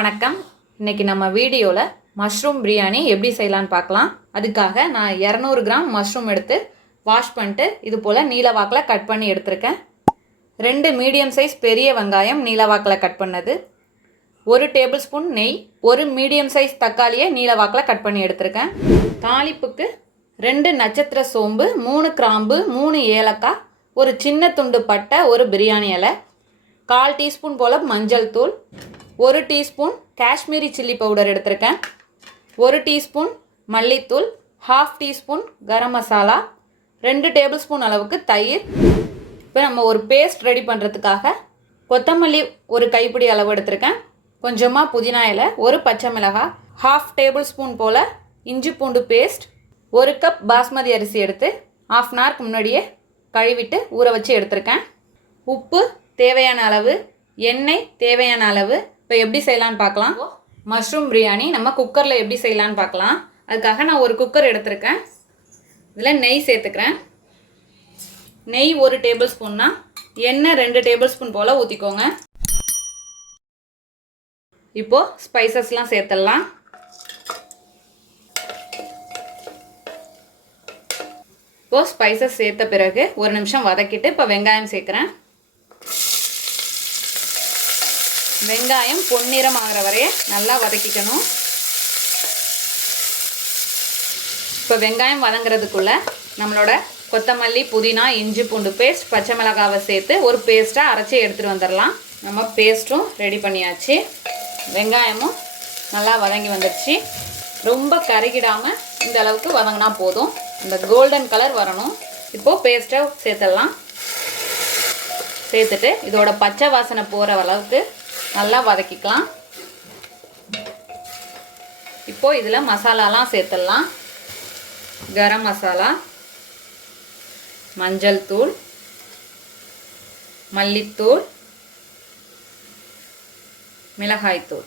வணக்கம். இன்னைக்கு நம்ம வீடியோவில் மஷ்ரூம் பிரியாணி எப்படி செய்யலான்னு பார்க்கலாம். அதுக்காக நான் 200 கிராம் மஷ்ரூம் எடுத்து வாஷ் பண்ணிட்டு இது போல் நீலவாக்கில் கட் பண்ணி எடுத்திருக்கேன். 2 மீடியம் சைஸ் பெரிய வெங்காயம் நீலவாக்கில் கட் பண்ணது, 1 டேபிள் ஸ்பூன் நெய், 1 மீடியம் சைஸ் தக்காளியை நீலவாக்கில் கட் பண்ணி எடுத்திருக்கேன். தாளிப்புக்கு 2 நட்சத்திர சோம்பு, 3 கிராம்பு, 3 ஏலக்காய், ஒரு சின்ன துண்டு பட்டை, ஒரு பிரியாணி இலை, 1/4 டீஸ்பூன் போல் மஞ்சள் தூள், 1 டீஸ்பூன் காஷ்மீரி சில்லி பவுடர் எடுத்திருக்கேன், 1 டீஸ்பூன் மல்லித்தூள், 1/2 teaspoon garam masala, 2 table spoon அளவுக்கு தயிர். இப்போ நம்ம ஒரு பேஸ்ட் ரெடி பண்ணுறதுக்காக கொத்தமல்லி ஒரு கைப்பிடி அளவு எடுத்திருக்கேன், கொஞ்சமாக புதினா இலை, 1 பச்சை மிளகாய், 1/2 டேபிள் ஸ்பூன் போல் இஞ்சி பூண்டு பேஸ்ட், 1 கப் பாஸ்மதி அரிசி எடுத்து 1/2 அன் ஹவருக்கு முன்னாடியே கழுவிட்டு ஊற வச்சு எடுத்திருக்கேன். உப்பு தேவையான அளவு, எண்ணெய் தேவையான அளவு. இப்போ எப்படி செய்யலான்னு பார்க்கலாம். மஷ்ரூம் பிரியாணி நம்ம குக்கரில் எப்படி செய்யலான்னு பார்க்கலாம். அதுக்காக நான் ஒரு குக்கர் எடுத்திருக்கேன். இதில் நெய் சேர்த்துக்கிறேன். நெய் 1 டேபிள் ஸ்பூன்னா எண்ணெய் 2 டேபிள் ஸ்பூன் போல் ஊற்றிக்கோங்க. இப்போது ஸ்பைசஸ்லாம் சேர்த்துடலாம். இப்போது ஸ்பைசஸ் சேர்த்த பிறகு 1 நிமிஷம் வதக்கிட்டு இப்போ வெங்காயம் சேர்க்குறேன். வெங்காயம் பொன்னிறம் ஆகிற வரைய நல்லா வதக்கிக்கணும். இப்போ வெங்காயம் வதங்கிறதுக்குள்ளே நம்மளோட கொத்தமல்லி, புதினா, இஞ்சி பூண்டு பேஸ்ட், பச்சை மிளகாவை சேர்த்து ஒரு பேஸ்ட்டாக அரைச்சி எடுத்துகிட்டு வந்துடலாம். நம்ம பேஸ்ட்டும் ரெடி பண்ணியாச்சு. வெங்காயமும் நல்லா வதங்கி வந்துடுச்சு. ரொம்ப கருகிடாமல் இந்த அளவுக்கு வதங்கினா போதும். இந்த கோல்டன் கலர் வரணும். இப்போது பேஸ்ட்டை சேர்த்துடலாம். சேர்த்துட்டு இதோட பச்சை வாசனை போகிற அளவுக்கு நல்லா வதக்கிக்கலாம். இப்போது இதில் மசாலாலாம் சேர்த்துடலாம். கரம் மசாலா, மஞ்சள் தூள், மல்லித்தூள், மிளகாய்த்தூள்.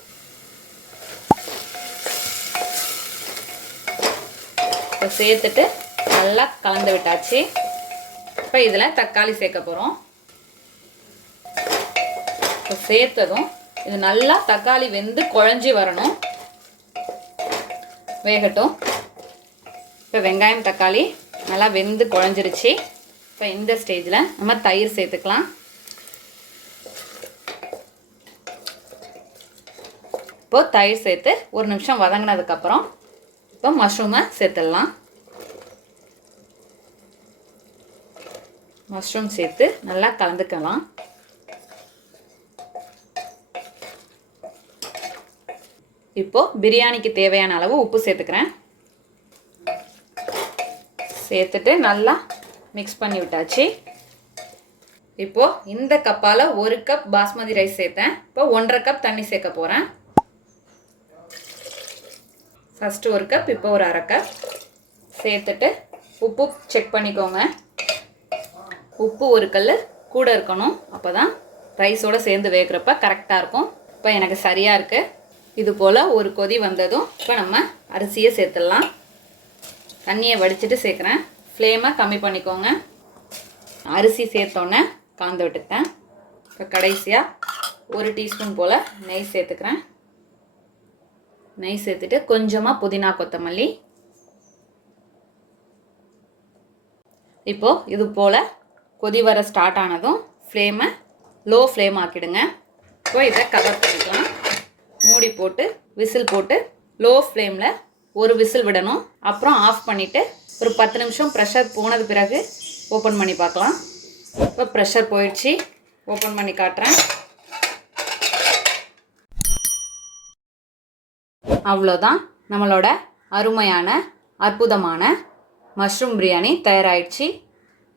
இப்போ சேர்த்துட்டு நல்லா கலந்து விட்டாச்சு. இப்போ இதில் தக்காளி சேர்க்க போகிறோம். இப்போ சேர்த்ததும் இது நல்லா தக்காளி வெந்து குழஞ்சி வரணும். வேகட்டும். இப்போ வெங்காயம் தக்காளி நல்லா வெந்து குழஞ்சிருச்சு. இப்போ இந்த ஸ்டேஜில் நம்ம தயிர் சேர்த்துக்கலாம். இப்போது தயிர் சேர்த்து 1 நிமிஷம் வதங்கினதுக்கப்புறம் இப்போ மஷ்ரூமை சேர்த்துடலாம். மஷ்ரூம் சேர்த்து நல்லா கலந்துக்கலாம். இப்போது பிரியாணிக்கு தேவையான அளவு உப்பு சேர்த்துக்கிறேன். சேர்த்துட்டு நல்லா மிக்ஸ் பண்ணி விட்டாச்சு. இப்போது இந்த கப்பால் 1 கப் பாஸ்மதி ரைஸ் சேர்த்தேன். இப்போ 1.5 கப் தண்ணி சேர்க்க போகிறேன். ஃபஸ்ட்டு 1 கப், இப்போ ஒரு 1/2 கப் சேர்த்துட்டு உப்பு செக் பண்ணிக்கோங்க. உப்பு ஒரு கல் கூட இருக்கணும். அப்போ தான் ரைஸோடு சேர்ந்து வேகிறப்ப கரெக்டாக இருக்கும். இப்போ எனக்கு சரியாக இருக்குது. இது போல் ஒரு கொதி வந்ததும் இப்போ நம்ம அரிசியை சேர்த்துடலாம். தண்ணியை வடிச்சிட்டு சேர்க்குறேன். ஃப்ளேமை கம்மி பண்ணிக்கோங்க. அரிசி சேர்த்தோன்னே கலந்து விட்டுட்டேன். இப்போ கடைசியாக 1 டீஸ்பூன் போல் நெய் சேர்த்துக்கிறேன். நெய் சேர்த்துட்டு கொஞ்சமாக புதினா, கொத்தமல்லி. இப்போது இது போல் கொதி வர ஸ்டார்ட் ஆனதும் ஃப்ளேமை லோ ஃப்ளேம் ஆக்கிடுங்க. இப்போ இதை கவர் பண்ணிக்கலாம். மூடி போட்டு விசில் போட்டு லோ ஃப்ளேமில் ஒரு விசில் விடணும். அப்புறம் ஆஃப் பண்ணிவிட்டு ஒரு 10 நிமிஷம் ப்ரெஷர் போனது பிறகு ஓப்பன் பண்ணி பார்க்கலாம். இப்போ ப்ரெஷர் போயிடுச்சு. ஓப்பன் பண்ணி காட்டுறேன். அவ்வளோதான், நம்மளோட அருமையான அற்புதமான மஷ்ரூம் பிரியாணி தயாராகிடுச்சு.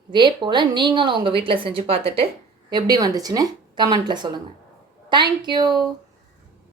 இதே போல் நீங்களும் உங்கள் வீட்டில் செஞ்சு பார்த்துட்டு எப்படி வந்துச்சுன்னு கமெண்ட்டில் சொல்லுங்கள். தேங்க்யூ.